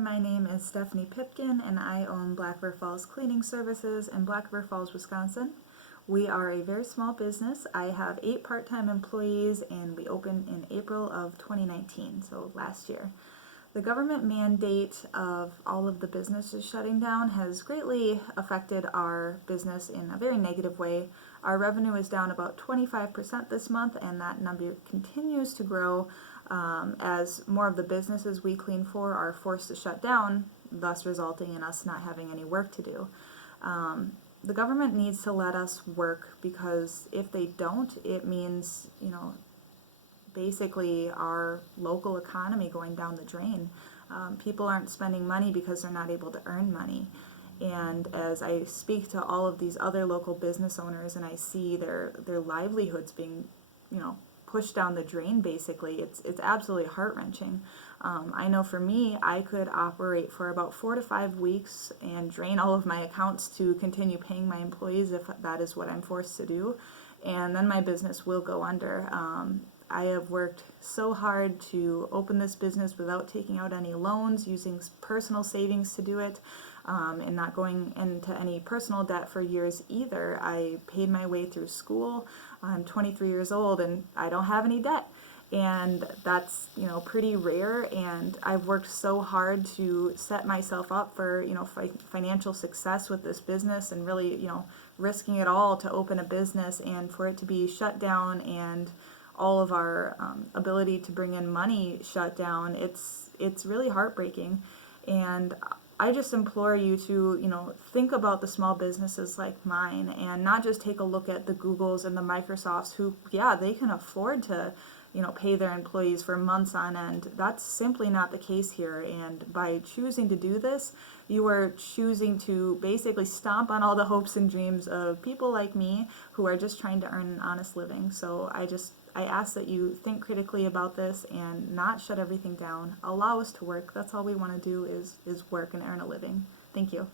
my name is Stephanie Pipkin and I own Black River Falls Cleaning Services in Black River Falls, Wisconsin. We are a very small business. I have 8 part-time employees and we opened in April of 2019, so last year. The government mandate of all of the businesses shutting down has greatly affected our business in a very negative way. Our revenue is down about 25% this month, and that number continues to grow as more of the businesses we clean for are forced to shut down, thus resulting in us not having any work to do. The government needs to let us work, because if they don't, it means, basically our local economy going down the drain. People aren't spending money because they're not able to earn money. And as I speak to all of these other local business owners and I see their livelihoods being, pushed down the drain, basically, it's absolutely heart-wrenching. I know for me, I could operate for about 4 to 5 weeks and drain all of my accounts to continue paying my employees if that is what I'm forced to do, and then my business will go under. I have worked so hard to open this business without taking out any loans, using personal savings to do it, and not going into any personal debt for years either. I paid my way through school. I'm 23 years old and I don't have any debt. And that's, pretty rare, and I've worked so hard to set myself up for, financial success with this business, and really, risking it all to open a business, and for it to be shut down and all of our ability to bring in money shut down, it's really heartbreaking. And I just implore you to, think about the small businesses like mine, and not just take a look at the Googles and the Microsofts who, yeah, they can afford to, pay their employees for months on end. That's simply not the case here. And by choosing to do this, you are choosing to basically stomp on all the hopes and dreams of people like me who are just trying to earn an honest living. So I ask that you think critically about this and not shut everything down. Allow us to work. That's all we want to do is work and earn a living. Thank you.